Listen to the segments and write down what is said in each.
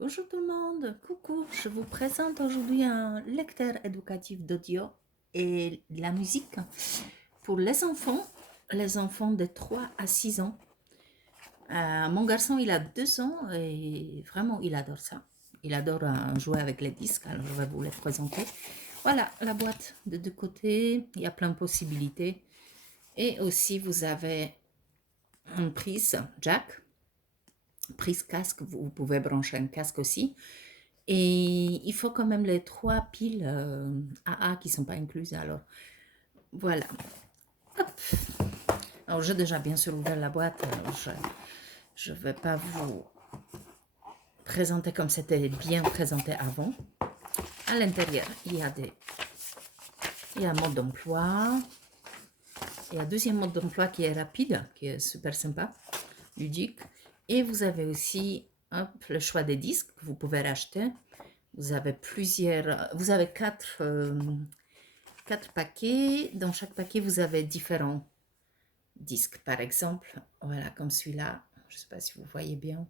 Bonjour tout le monde, coucou, je vous présente aujourd'hui un lecteur éducatif d'audio et de la musique pour les enfants de 3 à 6 ans. Mon garçon, il a 2 ans et vraiment, il adore ça. Il adore jouer avec les disques, alors je vais vous les présenter. Voilà, la boîte de deux côtés, il y a plein de possibilités. Et aussi, vous avez une prise jack, prise casque, vous pouvez brancher un casque aussi. Et il faut quand même les 3 piles AA qui ne sont pas incluses. Alors, voilà. Hop. Alors, j'ai déjà bien sûr ouvert la boîte. Alors je ne vais pas vous présenter comme c'était bien présenté avant. À l'intérieur, il y a un mode d'emploi. Il y a un deuxième mode d'emploi qui est rapide, qui est super sympa, ludique. Et vous avez aussi le choix des disques que vous pouvez racheter. Vous avez vous avez 4 paquets. Dans chaque paquet, vous avez différents disques. Par exemple, voilà, comme celui-là. Je ne sais pas si vous voyez bien.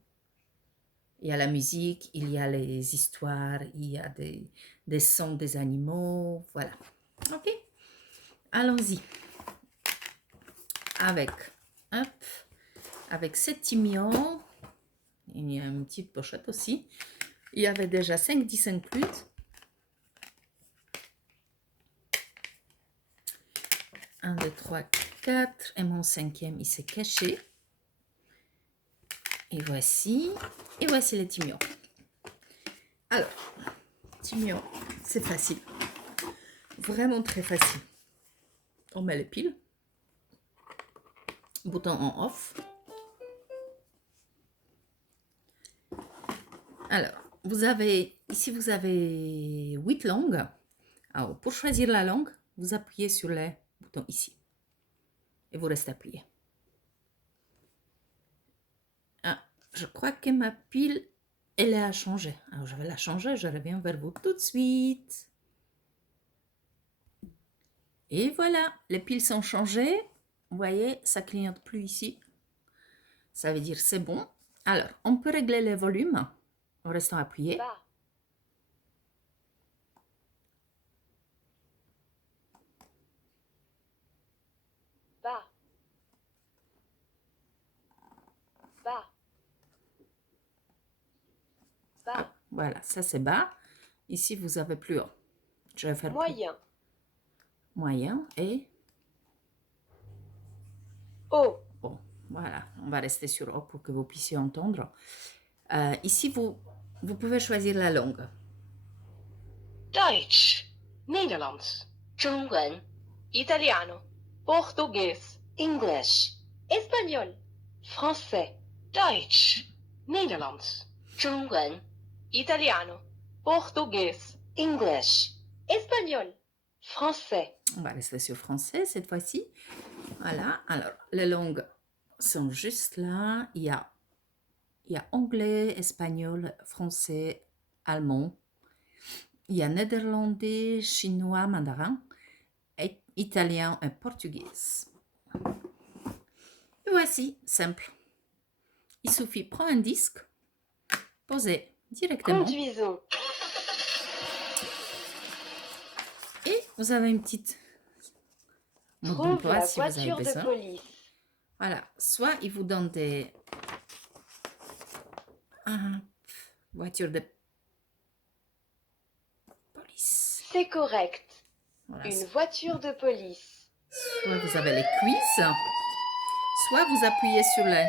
Il y a la musique, il y a les histoires, il y a des sons des animaux. Voilà. OK. Allons-y. Avec cet timian, il y a une petite pochette aussi. Il y avait déjà 5 disques inclus. 1, 2, 3, 4. Et mon 5e, il s'est caché. Et voici les timians. Alors, timian, c'est facile. Vraiment très facile. On met les piles. Bouton en off. Alors, ici vous avez 8 langues. Alors, pour choisir la langue, vous appuyez sur les boutons ici. Et vous restez appuyé. Ah, je crois que ma pile, elle a changé. Alors, je vais la changer. Je reviens vers vous tout de suite. Et voilà, les piles sont changées. Vous voyez, ça clignote plus ici. Ça veut dire c'est bon. Alors, on peut régler les volumes en restant appuyé. Bas. Bas. Bas. Bas. Voilà, ça c'est bas. Ici, vous avez plus haut. Je vais faire Moyen. moyen et Haut. haut. Voilà, on va rester sur haut pour que vous puissiez entendre. Ici, vous pouvez choisir la langue. Deutsch. Nederlands. 中文、 Italiano. Português. English, Espagnol. Français. Deutsch. Nederlands. 中文、 Italiano. Português. English, Espagnol. Français. On va rester sur français cette fois-ci. Voilà, alors les langues sont juste là. Il y a anglais, espagnol, français, allemand. Il y a néerlandais, chinois, mandarin, italien et portugais. Et voici, simple. Il suffit, prendre un disque, poser directement. Conduisons. Et vous avez une petite mode Trouve d'emploi la si vous avez voiture de besoin. police. Voilà, soit il vous donne des voitures de police. C'est correct. Voilà, Une voiture de police. soit vous avez les cuisses, soit vous appuyez sur Un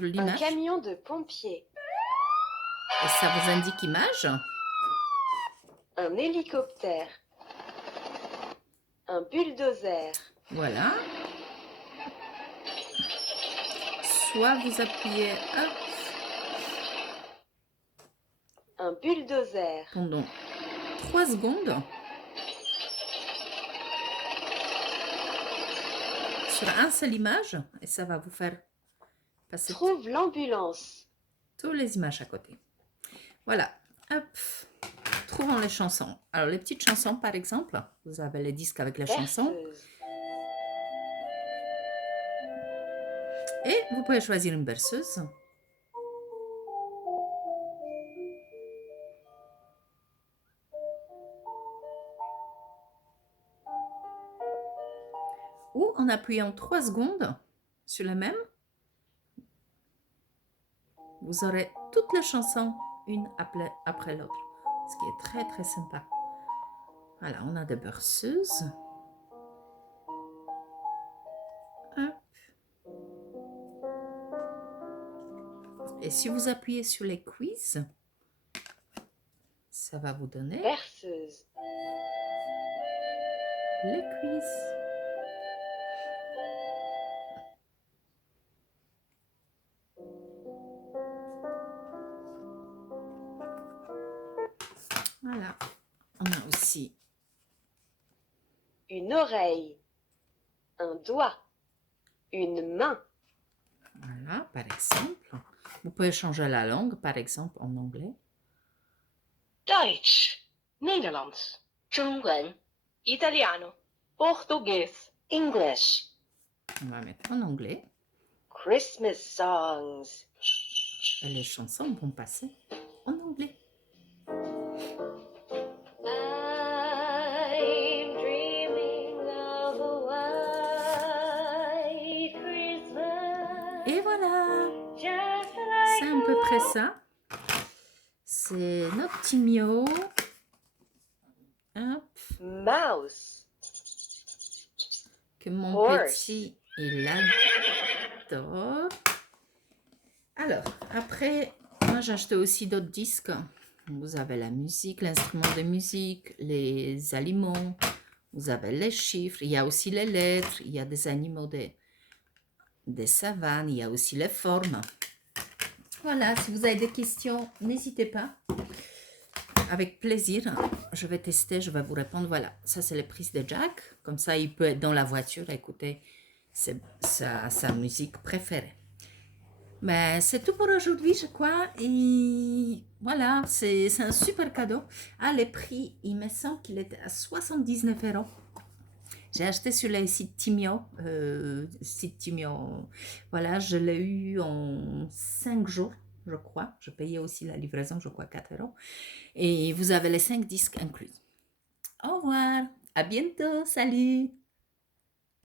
l'image camion de pompiers. et ça vous indique image. Un hélicoptère. Un bulldozer. Voilà. Soit vous appuyez Un bulldozer. pendant 3 secondes sur un seul image et ça va vous faire passer Trouve l'ambulance. toutes les images à côté. Voilà. Hop. Trouvons les chansons. Alors, les petites chansons, par exemple, vous avez les disques avec les chansons. Berceuse. Et vous pouvez choisir une berceuse. ou en appuyant 3 secondes sur le même, vous aurez toutes les chansons une après l'autre, ce qui est très très sympa. Voilà, on a des berceuses. Hop. Et si vous appuyez sur les quiz, ça va vous donner berceuse, les quiz. Voilà, on a aussi une oreille, un doigt, une main, voilà, par exemple. Vous pouvez changer la langue, par exemple en anglais. Deutsch, Nederlands, 中文 italiano, portugais, English, On va mettre en anglais. Christmas songs, Et les chansons vont passer en anglais. I'm dreaming of a white Christmas. Et voilà, Just c'est like à peu près ça. C'est notre petit Mio. Hop, mouse, que mon Horse. petit, il adore. Alors, après, moi j'ai acheté aussi d'autres disques. Vous avez la musique, l'instrument de musique, les aliments, vous avez les chiffres, il y a aussi les lettres, il y a des animaux des savanes, il y a aussi les formes. Voilà, si vous avez des questions, n'hésitez pas. Avec plaisir, je vais tester, je vais vous répondre. Voilà, ça c'est le prise de Jack. Comme ça, il peut être dans la voiture, écouter sa musique préférée. Mais c'est tout pour aujourd'hui, je crois. Et voilà, c'est un super cadeau. Ah, les prix, il me semble qu'il était à 79 €. J'ai acheté sur le site Timio. Voilà, je l'ai eu en 5 jours, je crois. Je payais aussi la livraison, je crois, 4 €. Et vous avez les 5 disques inclus. Au revoir, à bientôt, salut!